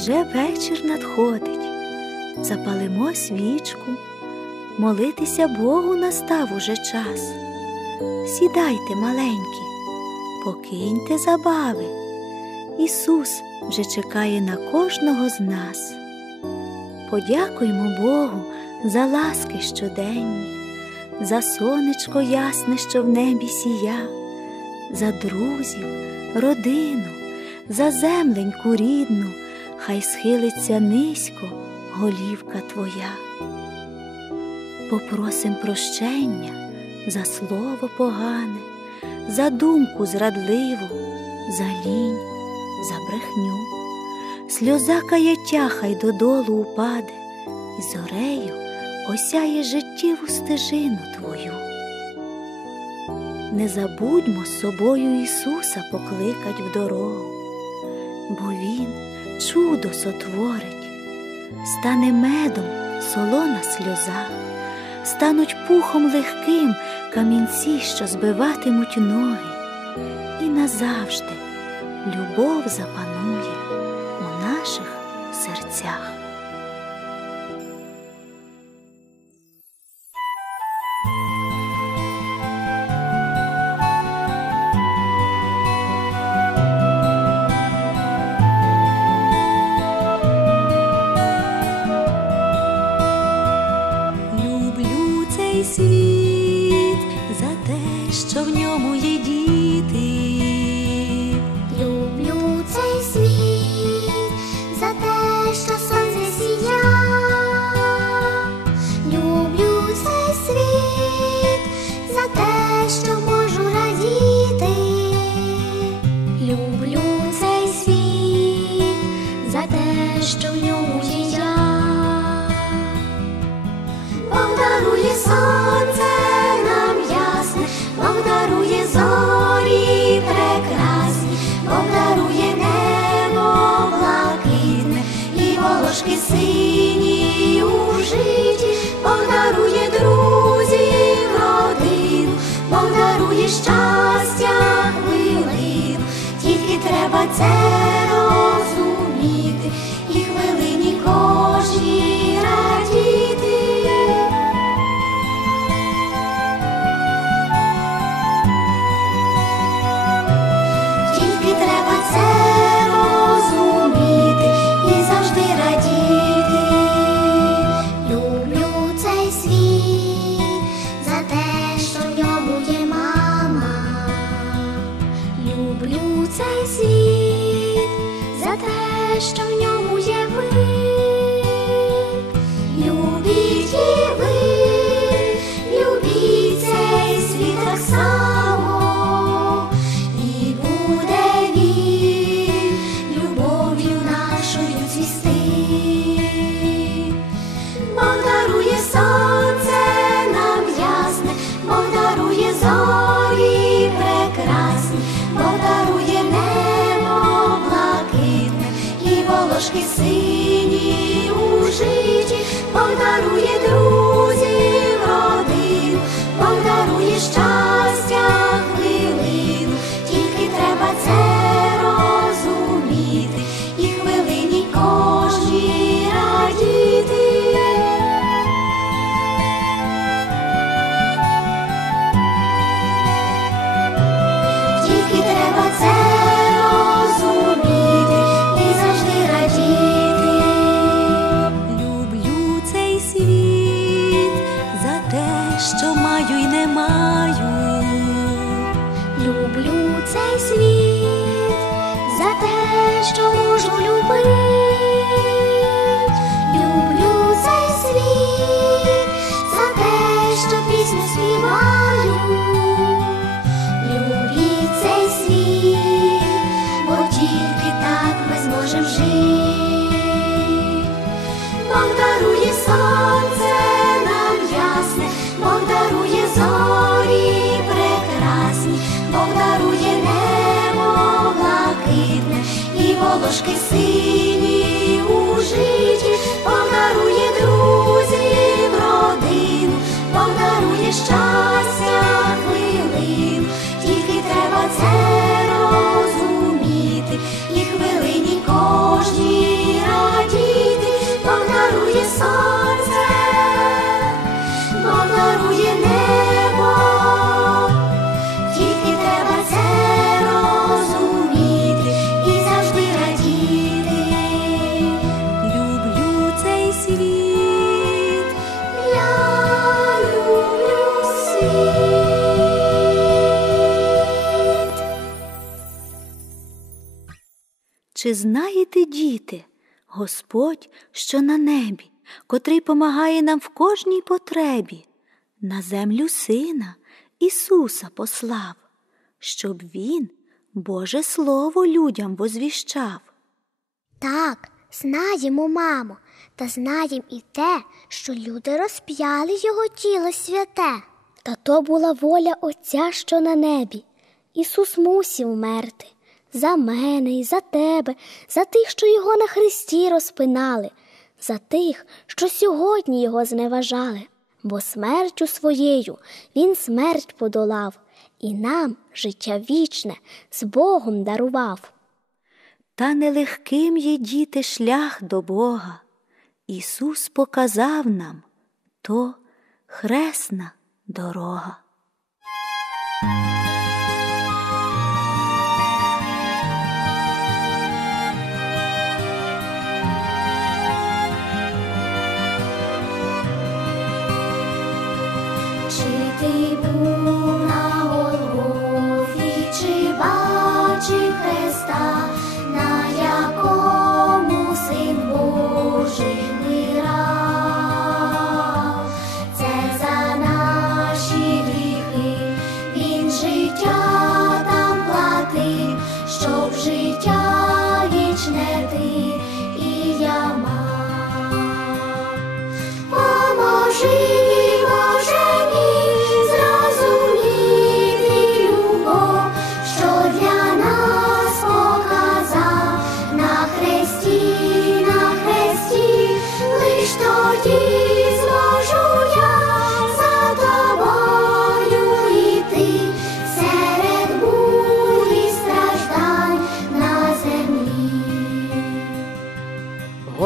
вже вечір надходить. Запалимо свічку, молитися Богу настав уже час. Сідайте, маленькі, покиньте забави. Ісус вже чекає на кожного з нас. Подякуймо Богу за ласки щоденні, за сонечко ясне, що в небі сія, за друзів, родину, за земленьку рідну, хай схилиться низько голівка твоя. Попросим прощення за слово погане, за думку зрадливу, за лінь, за брехню. Сльоза каяття хай додолу упаде, і зорею осяє життєву стежину твою. Не забудьмо з собою Ісуса покликать в дорогу, бо Він чудо сотворить, стане медом солона сльоза, стануть пухом легким камінці, що збиватимуть ноги, і назавжди любов запанує у наших серцях. Житті, подарує друзів родин, подарує щастя хвилину, тільки треба це волошки за те, що пісню співаю. Любіть цей світ, бо тільки так ми зможемо жити. Бог дарує сонце нам ясне, Бог дарує зорі прекрасні, Бог дарує небо блакитне. І волошки сині у житті, Бог дарує щастя хвилин, тільки треба це розуміти чи знаєте, діти, Господь, що на небі, котрий помагає нам в кожній потребі, на землю Сина Ісуса послав, щоб Він Боже Слово людям возвіщав. Так, знаємо, мамо, та знаємо і те, що люди розп'яли його тіло святе. Та то була воля Отця, що на небі. Ісус мусів мерти за мене і за тебе, за тих, що його на хресті розпинали, за тих, що сьогодні його зневажали, бо смертю своєю він смерть подолав і нам життя вічне з Богом дарував. Та нелегким є діти шлях до Бога. Ісус показав нам то хресна дорога.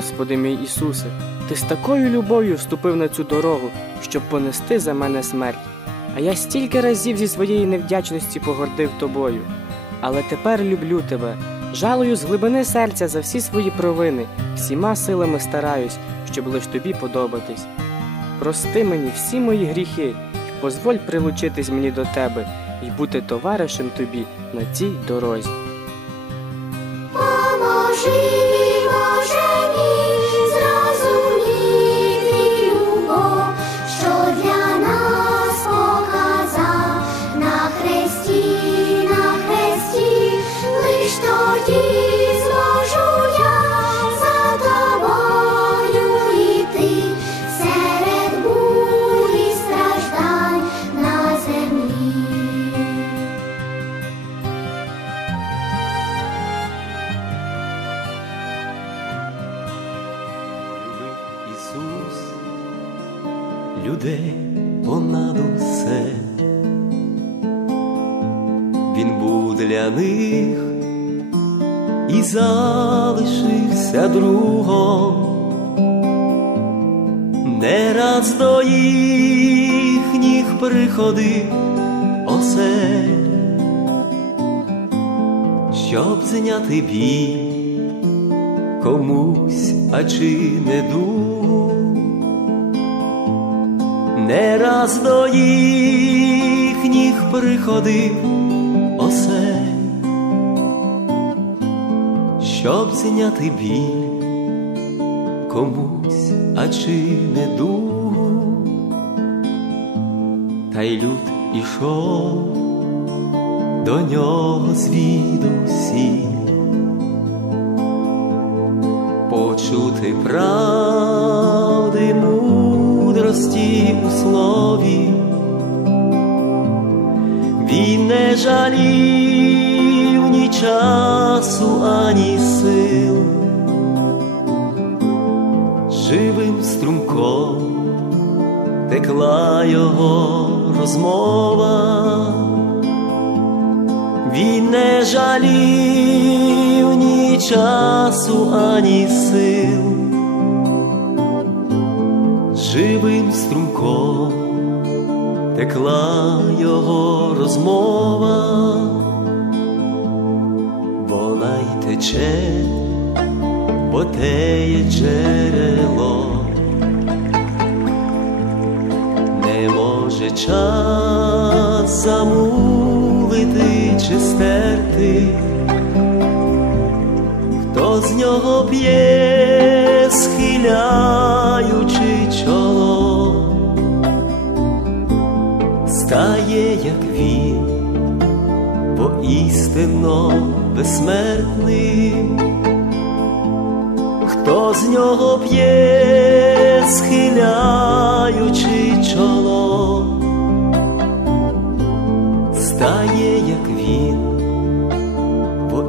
Господи мій Ісусе, Ти з такою любов'ю вступив на цю дорогу, щоб понести за мене смерть. А я стільки разів зі своєї невдячності погордив тобою. Але тепер люблю тебе, жалую з глибини серця за всі свої провини, всіма силами стараюсь, щоб лиш тобі подобатись. Прости мені всі мої гріхи, і позволь прилучитись мені до тебе і бути товаришем тобі на цій дорозі. Людей понад усе. Він був для них і залишився другом. Не раз до їхніх приходив осель, щоб зняти біль комусь, а чи не дух. Не раз до їхніх приходив осель, щоб зняти біль комусь, а чи не дух. Та й люд ішов до нього звідусіль почути правди мудрості у слові. Він не жалів ні часу, ані сил, живим струмком текла його розмова. Він не жалів ні часу, ані сил, живим струмком текла його розмова, вона й тече, бо теє джерело, не може час замулити чи стерти, хто з нього п'є, схиляючи стає, як він, бо істинно безсмертним. Хто з нього п'є, схиляючи чоло, стає, як він, бо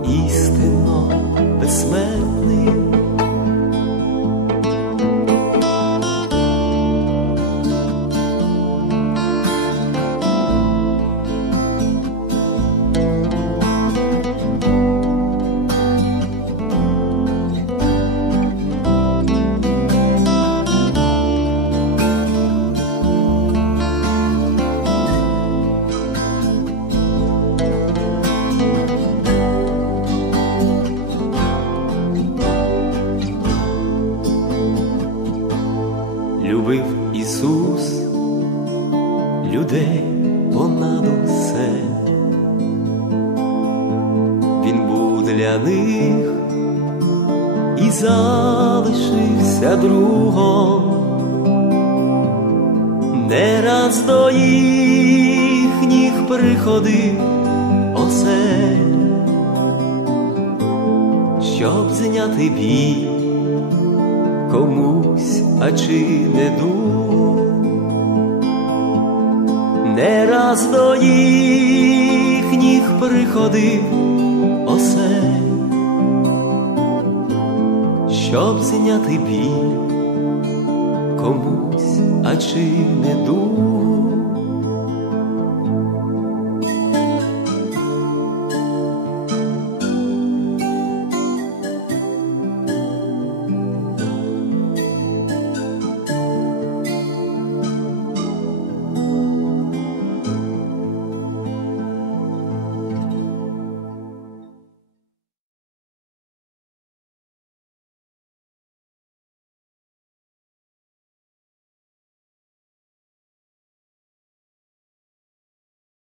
для них і залишився другом. Не раз до їхніх приходив осель, щоб зняти біль комусь, а чи не дух, не раз до їхніх приходив щоб зняти біль комусь, а чи не дух.